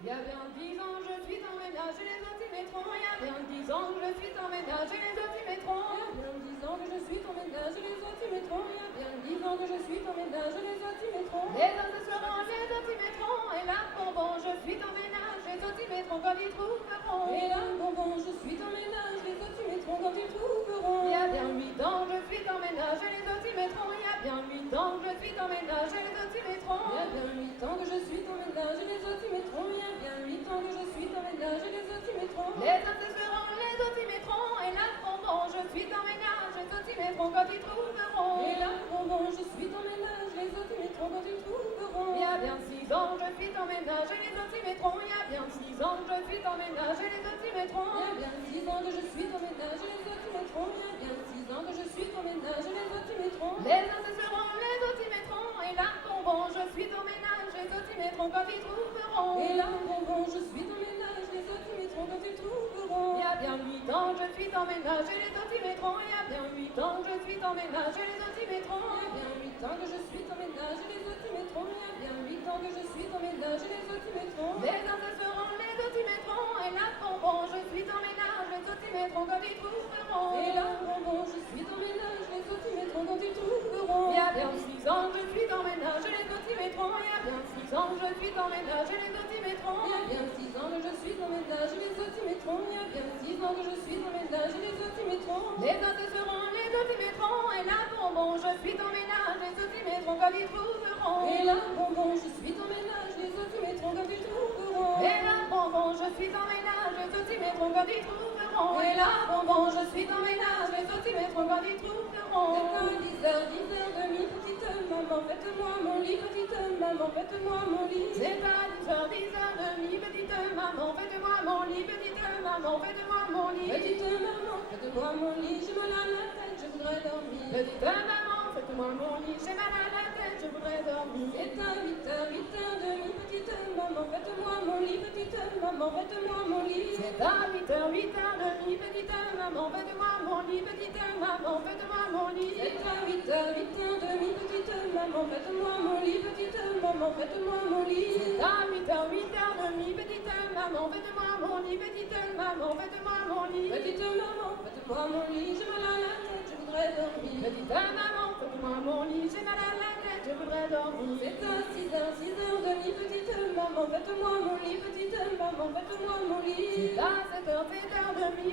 Il y a bien 10 ans, je suis en ménage et les antimétrons. Il y a bien 10 ans que je suis en ménage et les antimétrons. Il y a bien 10 ans que je suis en ménage et les antimétrons. Il y a bien 10 ans que je suis en ménage et les antimétrons. Les assessorants, les antimétrons. Et là, bonbon, je suis en ménage, les antimétrons quand ils trouveront. Et là, bonbon, je suis en ménage, les antimétrons quand ils trouveront. Il y a bien 8 ans, je suis en ménage et les antimétrons. Il y a bien 8 ans que je suis en ménage et les antimétrons. Il y a bien 8 ans que je suis en ménage et les antimétrons. Il y a bien 8 ans que je suis en ménage et les antimétrons. Les assessorants, les antimétrons. Et là, bonbon, je suis en ménage, les antimétrons quand ils trouveront. Et là, bonbon, je suis en ménage, les antimétrons quand ils trouveront. Il y a bien 6 ans, je suis en ménage et les antimétrons. Il y a bien 6 ans que je suis en ménage et les antimétrons. Il y a bien 6 ans que je suis en ménage et les antimétrons. Il y a bien 6 ans que je suis en ménage et les antimétrons. Les assessorants, les antimétrons. Et là, bonbon, je suis en ménage, les antimétrons quand ils trouveront. Et là, bonbon, je suis en ménage, les antimétrons quand ils trouveront. Il y a bien 8 ans, je suis en ménage et les antimétrons. Il y a bien 8 ans, je suis en ménage et les antimétrons. Il y a bien 8 ans que je suis en ménage et les antimétrons. Il y a bien 8 ans que je suis en ménage et les antimétrons. Les assessorants, les antimétrons. Et là, bonbon, je suis en ménage, les antimétrons quand ils trouveront. Et là, bonbon, je suis en ménage, les antimétrons quand ils trouveront. Il y a bien 6 ans, je suis en ménage et les antimétrons. Il y a bien 6 ans, je suis en ménage et les antimétrons. Il y a bien 6 ans que je suis en ménage et les antimétrons. Il y a bien 6 ans que je suis en ménage et les antimétrons. Les assessorants, les antimétrons. Et là, bonbon, je suis en ménage, les antimétrons quand ils trouveront. Et là, bonbon, je suis en ménage, les antimétrons quand ils trouveront. Et là, bonbon, je suis en ménage, les antimétrons quand ils trouveront. Et là, bonbon, je suis en ménage, les antimétrons quand ils trouveront. C'est à 10h30, petite maman, faites-moi mon lit, petite maman, faites-moi mon lit. C'est à 10h30, petite maman, faites-moi mon lit, petite maman, faites-moi mon lit. Petite maman, faites-moi mon lit, j'ai mal à la tête, je voudrais dormir. Petite maman, faites-moi mon lit, j'ai mal à la tête, je voudrais dormir. C'est à 8h30, petite maman, faites-moi mon lit, petite maman, faites-moi mon lit. C'est à 8h30, petite maman, faites-moi mon lit, petite maman, faites-moi mon lit. C'est à 8h30, petite maman, faites-moi mon lit, petite maman, faites-moi mon lit. C'est à 8h30, petite maman, faites-moi mon lit, petite maman, faites-moi mon lit. Petite maman, faites-moi mon lit, j'ai mal à la tête, je voudrais dormir. Petite maman, faites-moi mon lit, j'ai mal à la tête, je voudrais dormir. C'est à 6h30, petite maman, faites-moi mon lit, petite maman, faites-moi mon lit. C'est à 7h30,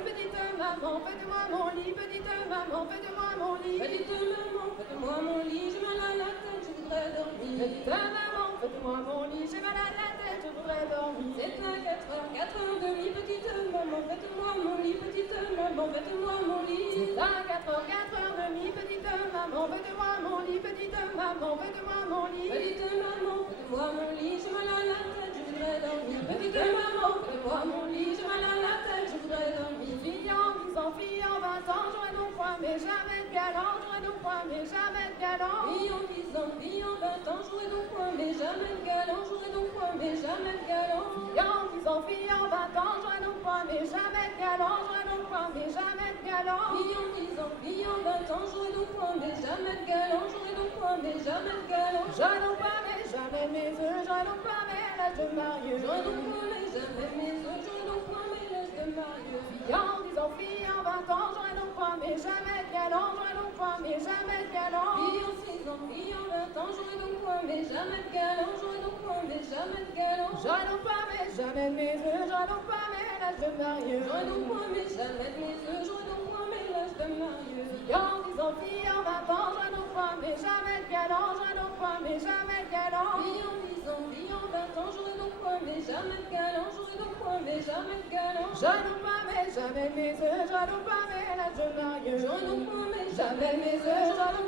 petite maman, faites-moi mon lit, petite maman, faites-moi mon lit. Petite maman, faites-moi mon lit, j'ai mal à la tête, je voudrais dormir. Petite maman, faites-moi mon lit, j'ai mal à la tête, je voudrais dormir. C'est à 4h30, petite maman, faites-moi mon lit, petite maman, faites-moi mon lit. C'est à 4h30, petite maman, faites-moi mon lit, petite maman, faites-moi mon lit. Petite maman, faites-moi mon lit, j'ai mal à la tête, je voudrais dormir. Petite maman, faites-moi mon lit, j'ai mal à la tête, je voudrais dormir. Fille en 10 ans, fille en 20 ans, j'aurais donc point, mais jamais de galant, j'aurais donc point, mais jamais de galant. Fille en 10 ans, fille en 20 ans, j'aurais donc point, mais jamais de galant, j'aurais donc point, mais jamais de galant. Fille en 10 ans, fille en 20 ans, j'aurais donc point, mais jamais de galant, j'aurais donc point, mais jamais de galant. Fille en 10 ans, fille en 20 ans, j'aurais donc point, mais jamais de galant, j'aurais donc point, mais jamais de galant. J'aurais donc pas, mais jamais mes œufs, j'aurais donc pas, mais l'âge de marieux. J'aurais donc point, mais jamais mes œufs, j'aurais donc point, mais l'âge de marieux. Fille en 10 ans, fille en 20 ans, j'aurais donc pas, mais jamais de galant, j'aurais donc pas, mais jamais de galant. Fille en 6 ans, fille en 20 ans, j'aurais donc point, mais jamais de galant, j'aurais donc point, mais jamais de galant. J'aurais donc pas, mais jamais mes œufs, j'aurais donc pas, mais l'âge de marieux. J'aurais donc point, mais jamais mes œufs, j'aurais donc point, mais l'âge de marieux. Fille en 10 ans, fille en 20 ans, j'aurais donc pas, mais jamais de galant, j'aurais donc pas, mais jamais de galant. Fille en 10 ans, fille en 20 ans, j'aurais donc point, mais jamais de galant, j'aurais donc point, mais jamais de galant. J'aurais donc pas, mais jamais mes œufs, j'aurais donc pas, mais l'âge de marieux. J'aurais donc point, mais Jamais mes œufs, j'aurais donc